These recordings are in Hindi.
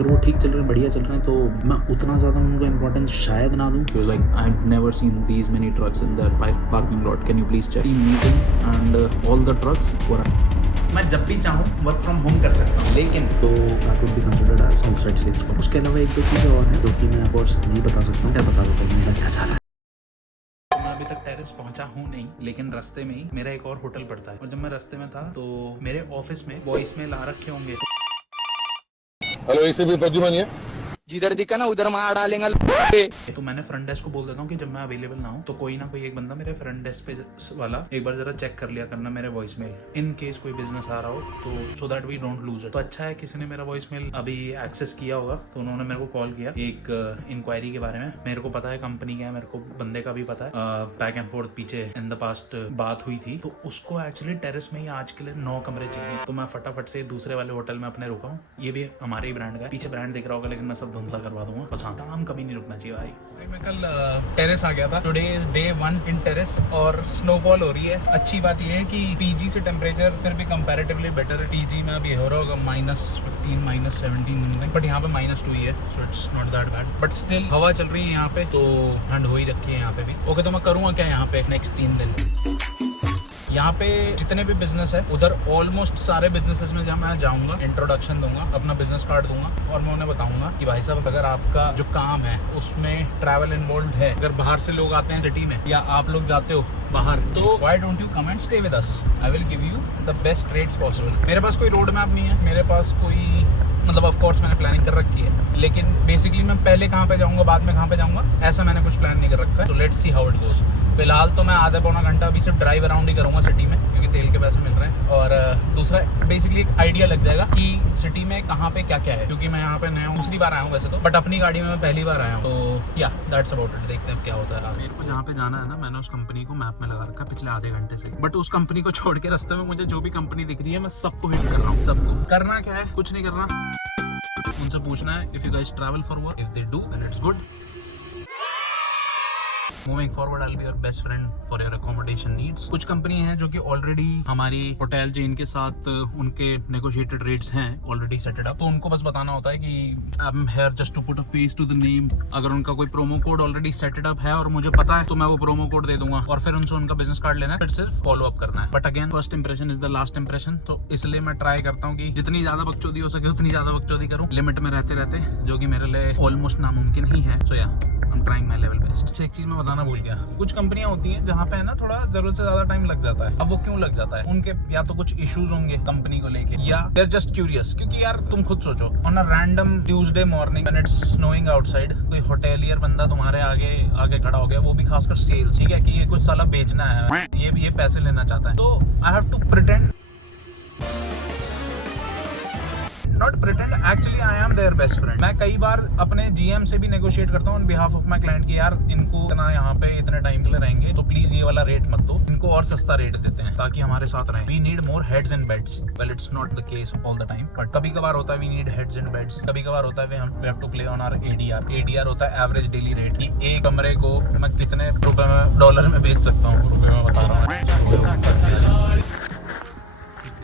अगर वो ठीक चल रहे हैं, बढ़िया चल रहे हैं, तो मैं उतना ज़्यादा उनको इम्पोर्टेंस शायद ना दूँ। Like I have never seen these many trucks in their parking lot, can you please check meeting and all the trucks. मैं जब भी चाहूँ वर्क फ्रॉम होम कर सकता हूँ, लेकिन तो that would be considered as outside sales call. उसके अलावा एक दो चीज़ें और हैं जो कि मैं ऑफ कोर्स नहीं बता सकता हूँ। क्या बता देता हूँ मेरा क्या चाह रहा है। मैं अभी तक टेरेस पहुंचा हूँ नहीं, लेकिन रास्ते में ही मेरा एक और होटल पड़ता है, और जब मैं रास्ते में था तो मेरे ऑफिस में वॉइस मेल आ रखे होंगे। हेलो, इसे भी प्रद्युमन है, जिधर दिखा ना उधर मार डालेंगे। तो मैंने फ्रंट डेस्क को बोल देता हूँ कि जब मैं अवेलेबल ना हूँ तो कोई ना कोई एक बंदा मेरे फ्रंट डेस्क पे वाला एक बार जरा चेक कर लिया करना मेरे वॉइस मेल, इन केस कोई बिजनेस आ रहा हो, तो so that we don't lose it. तो अच्छा है किसी ने मेरा वॉइस मेल अभी एक्सेस किया होगा, तो उन्होंने मेरे को कॉल किया एक इंक्वायरी के बारे में। मेरे को पता है कंपनी क्या है, मेरे को बंदे का भी पता है, बैक एंड फोर्थ पीछे इन द पास्ट बात हुई थी। तो उसको एक्चुअली टेरेस में ही आज के लिए 9 कमरे चाहिए, तो मैं फटाफट से दूसरे वाले होटल में अपने रुका हूँ। ये भी हमारे ही ब्रांड का है, पीछे ब्रांड दिख रहा होगा, लेकिन मैं सब धुंधला करवा दूंगा। बस हाँ, काम कभी नहीं रुकना चाहिए भाई। मैं कल टेरेस आ गया था। Today is day 1 in terrace और स्नोफॉल हो रही है। अच्छी बात यह है कि पीजी से टेम्परेचर फिर भी कंपैरेटिवली बेटर है। पीजी में अभी हो रहा होगा -15 -17, बट यहाँ पे -2 ही है, so it's not that bad. But still हवा चल रही है यहाँ पे, तो ठंड हो ही रखी है यहाँ पे भी। ओके, तो मैं करूँगा क्या यहाँ पे नेक्स्ट 3 दिन। यहाँ पे जितने भी बिजनेस है उधर ऑलमोस्ट सारे बिजनेसेस में जहाँ मैं जाऊँगा, इंट्रोडक्शन दूंगा, अपना बिजनेस कार्ड दूंगा और मैं उन्हें बताऊंगा कि भाई साहब अगर आपका जो काम है उसमें ट्रैवल इन्वॉल्व है, अगर बाहर से लोग आते हैं सिटी में या आप लोग जाते हो बाहर, तो why don't you come and stay with us, I will give you the best rates possible. मेरे पास कोई रोड मैप नहीं है, मेरे पास कोई मतलब ऑफ कोर्स मैंने प्लानिंग कर रखी है, लेकिन बेसिकली मैं पहले कहाँ पे जाऊँगा बाद में कहाँ पे जाऊँगा ऐसा मैंने कुछ प्लान नहीं कर रखा है। तो let's see how it goes. फिलहाल तो मैं आधा पौना घंटा अभी सिर्फ ड्राइव अराउंड ही करूँगा सिटी में, क्योंकि तेल के पैसे मिल रहे हैं, और दूसरा बेसिकली एक आइडिया लग जाएगा कि सिटी में कहाँ पे क्या क्या है, क्योंकि मैं यहाँ पे नया हूँ, दूसरी बार आया हूँ वैसे तो, बट अपनी गाड़ी में मैं पहली बार आया हूँ। तो या दैट्स अबाउट इट, देखते हैं क्या होता है। मेरे को जहाँ पे जाना है ना, मैंने उस कंपनी को मैप में लगा रखा है पिछले आधे घंटे से, बट उस कंपनी को छोड़ के रास्ते में मुझे जो भी कंपनी दिख रही है मैं सबको हिट कर रहा हूँ। सबको करना क्या है, कुछ नहीं करना, उनसे पूछना है if you guys travel for work, if they do then it's good. Moving forward I will be your best friend for your accommodation needs. कुछ कंपनी हैं जो कि ऑलरेडी हमारी होटल चेन के साथ उनके नेगोशिएटेड रेट्स हैं ऑलरेडी सेटेड अप, तो उनको बस बताना होता है कि I am here just to put a face to the name. अगर उनका कोई promo code already setted up है और मुझे पता है, तो मैं वो प्रोमो कोड दे दूंगा और फिर उनसे उनका बिजनेस कार्ड लेना है, फिर सिर्फ फॉलो अप करना है। But again first impression is the last impression, तो इसलिए मैं ट्राई करता हूँ कि जितनी ज्यादा बकचोदी हो सके उतनी ज्यादा बकचोदी करूँ, लिमिट में रहते रहते, जो कि मेरे लिए ऑलमोस्ट नामुमकिन ही है। सो या I am trying my level best. एक चीज मैं बताना भूल गया, कुछ कंपनियां होती हैं जहाँ पे है ना थोड़ा जरूरत से ज्यादा टाइम लग जाता है। अब वो क्यों लग जाता है, उनके या तो कुछ इश्यूज होंगे कंपनी को लेके, या दे आर जस्ट क्यूरियस। क्योंकि यार तुम खुद सोचो, on a random Tuesday morning when it's snowing outside, कोई होटेलियर बंदा तुम्हारे आगे खड़ा हो गया, वो भी खासकर सेल्स, ठीक है, कि ये कुछ साला बेचना है, ये पैसे लेना चाहता है, तो I have to pretend, not pretend, actually I am their best friend. मैं कई बार अपने जीएम से भी नेगोशिएट करता हूँ on behalf of my client कि यार इनको इतना यहाँ पे इतने टाइम के लिए रहेंगे, तो प्लीज ये वाला रेट मत दो, इनको और सस्ता रेट देते हैं ताकि हमारे साथ रहें। We need more heads and beds. Well it's not the case all the time, but कभी कभार होता है we need heads and beds. कभी कभार होता है we have to play on our ADR. ADR होता है एवरेज डेली रेट, कि एक कमरे को मैं कितने रुपए में, डॉलर में बेच सकता हूँ, रुपए में बता रहा हूँ।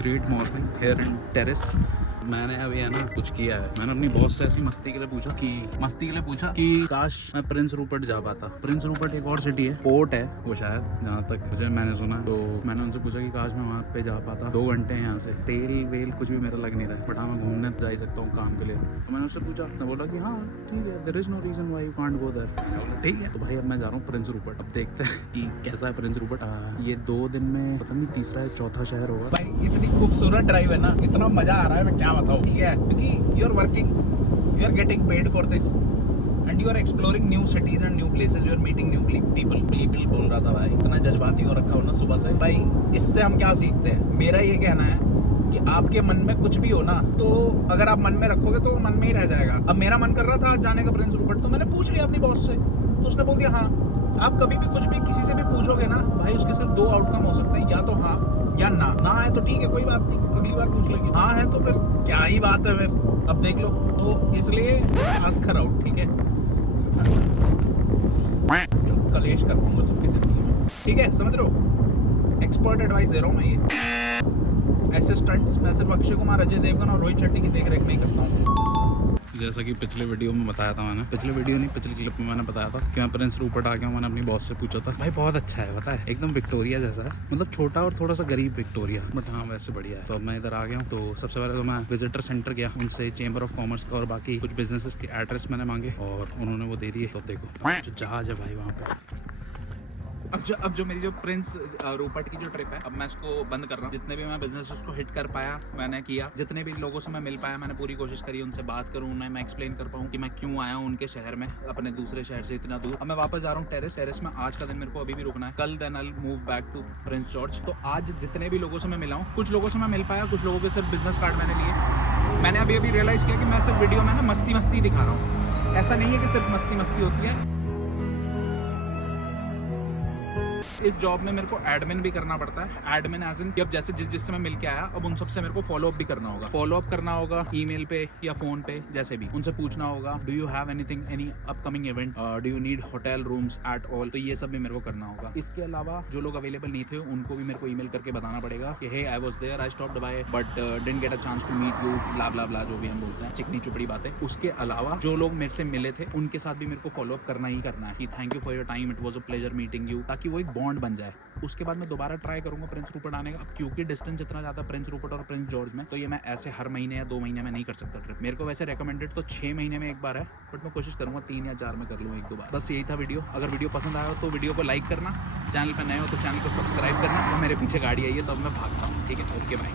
Great morning here in terrace. मैंने अभी है ना कुछ किया है, मैंने अपनी बॉस से ऐसी मस्ती के लिए पूछा कि काश मैं प्रिंस रूपर्ट जा पाता। प्रिंस रूपर्ट एक और सिटी है, पोर्ट है वो शायद, जहाँ तक मुझे मैंने सुना। तो मैंने उनसे पूछा कि काश मैं वहाँ पे जा पाता। 2 घंटे हैं यहाँ से, तेल वेल कुछ भी मेरा लग नहीं रहा है, बट हाँ मैं घूमने जा ही सकता हूँ काम के लिए। तो मैंने उससे पूछा, तो बोला कि हाँ ठीक है, there is no reason why you can't go there. मैंने बोला ठीक है। तो भाई अब मैं जा रहा हूँ प्रिंस रूपर्ट, अब देखते हैं कि कैसा है प्रिंस रूपर्ट। ये 2 दिन में पता नहीं तीसरा या चौथा शहर होगा। भाई इतनी खूबसूरत ड्राइव है ना, इतना मजा आ रहा है, मैं क्या बताऊँ, ठीक है, क्योंकि you are working, you are getting paid for this and you are exploring new cities and new places, you are meeting new people बोल रहा था भाई, इतना जज्बाती हो रखा हो ना सुबह से। भाई इससे हम क्या सीखते हैं, मेरा ये कहना है कि आपके मन में कुछ भी हो ना, तो अगर आप मन में रखोगे तो मन में ही रह जाएगा। अब मेरा मन कर रहा था आज जाने का प्रिंस रूपर्ट, तो मैंने पूछ लिया अपनी बॉस से, तो उसने बोल दिया हाँ। आप कभी भी कुछ भी किसी से भी पूछोगे ना भाई, उसके सिर्फ 2 आउटकम हो सकते हैं, या तो हाँ या ना। ना है तो ठीक है, कोई बात नहीं, अगली बार पूछ लेंगे। हाँ है तो फिर क्या ही बात है, फिर अब देख लो। तो इसलिए आस्क हर आउट, ठीक है, कलेश कर पाऊंगा सबकी जिंदगी में, ठीक है, समझ रहे हो। एक्सपर्ट एडवाइस दे रहा हूँ मैं ये। ऐसे स्टंट्स मैं सिर्फ अक्षय कुमार, अजय देवगन और रोहित शेट्टी की देख रेख में ही करता हूँ। जैसा कि पिछले वीडियो में बताया था मैंने, पिछले वीडियो नहीं पिछले क्लिप में मैंने बताया था कि मैं प्रिंस रूपर्ट आ गया हूँ। मैंने अपनी बॉस से पूछा था, भाई बहुत अच्छा है, पता है एकदम विक्टोरिया जैसा है, मतलब छोटा और थोड़ा सा गरीब विक्टोरिया, बट हाँ वैसे बढ़िया है। तो अब मैं इधर आ गया हूँ। तो सबसे पहले तो मैं विजिटर सेंटर गया, उनसे चेंबर ऑफ कॉमर्स का और बाकी कुछ बिजनेसेस के एड्रेस मैंने मांगे और उन्होंने वो दे दिए। तो देखो जो जहाज है भाई वहाँ पे। अब जो मेरी जो प्रिंस रूपर्ट की जो ट्रिप है, अब मैं इसको बंद कर रहा हूँ। जितने भी मैं बिजनेस को हिट कर पाया मैंने किया, जितने भी लोगों से मैं मिल पाया मैंने पूरी कोशिश करी उनसे बात करूँ, उन्हें मैं एक्सप्लेन कर पाऊँ कि मैं क्यों आया हूँ उनके शहर में, अपने दूसरे शहर से इतना दूर। अब मैं वापस जा रहा हूँ टेरेस में। आज का दिन मेरे को अभी भी रुकना है, कल then I move back to Prince George. तो आज जितने भी लोगों से मैं मिला हूँ, कुछ लोगों से मैं मिल पाया, कुछ लोगों के सिर्फ बिजनेस कार्ड मैंने लिए। मैंने अभी रियलाइज किया कि मैं सिर्फ वीडियो में ना मस्ती दिखा रहा हूँ। ऐसा नहीं है कि सिर्फ मस्ती होती है। इस जॉब में मेरे को एडमिन भी करना पड़ता है। एडमिन एज इन अब जैसे जिससे मैं मिल के आया, अब उन सबसे मेरे को फॉलो अप भी करना होगा। फॉलो अप करना होगा ईमेल पे या फोन पे, जैसे भी उनसे पूछना होगा, do you have anything, any upcoming event, do you need hotel rooms at all. तो ये सब भी मेरे को करना होगा। इसके अलावा जो लोग अवेलेबल नहीं थे उनको भी मेरे को ईमेल करके बताना पड़ेगा कि hey I was there, I stopped by but didn't get a chance to meet you, blah blah blah, जो भी हम बोलते हैं चिकनी चुपड़ी बातें। उसके अलावा जो लोग मेरे से मिले थे उनके साथ भी मेरे को फॉलो अप करना ही करना है कि thank you for your time, it was a pleasure meeting you, ताकि वो एक बॉन्ड बन जाए। उसके बाद मैं दोबारा ट्राई करूंगा प्रिंस रूपर्ट आने का। अब क्योंकि डिस्टेंस इतना ज़्यादा प्रिंस रूपर्ट और प्रिंस जॉर्ज में, तो ये मैं ऐसे हर महीने या 2 महीने में नहीं कर सकता ट्रिप। मेरे को वैसे रेकमेंडेड तो 6 महीने में एक बार है, बट मैं कोशिश करूंगा 3 या 4 में कर लूँ 1-2 बार। बस यही था वीडियो। अगर वीडियो पसंद आया हो तो वीडियो को लाइक करना, चैनल पर नए हो तो चैनल को सब्सक्राइब करना। और मेरे पीछे गाड़ी आई है तो अब मैं भागता हूँ, ठीक है, ओके बाय।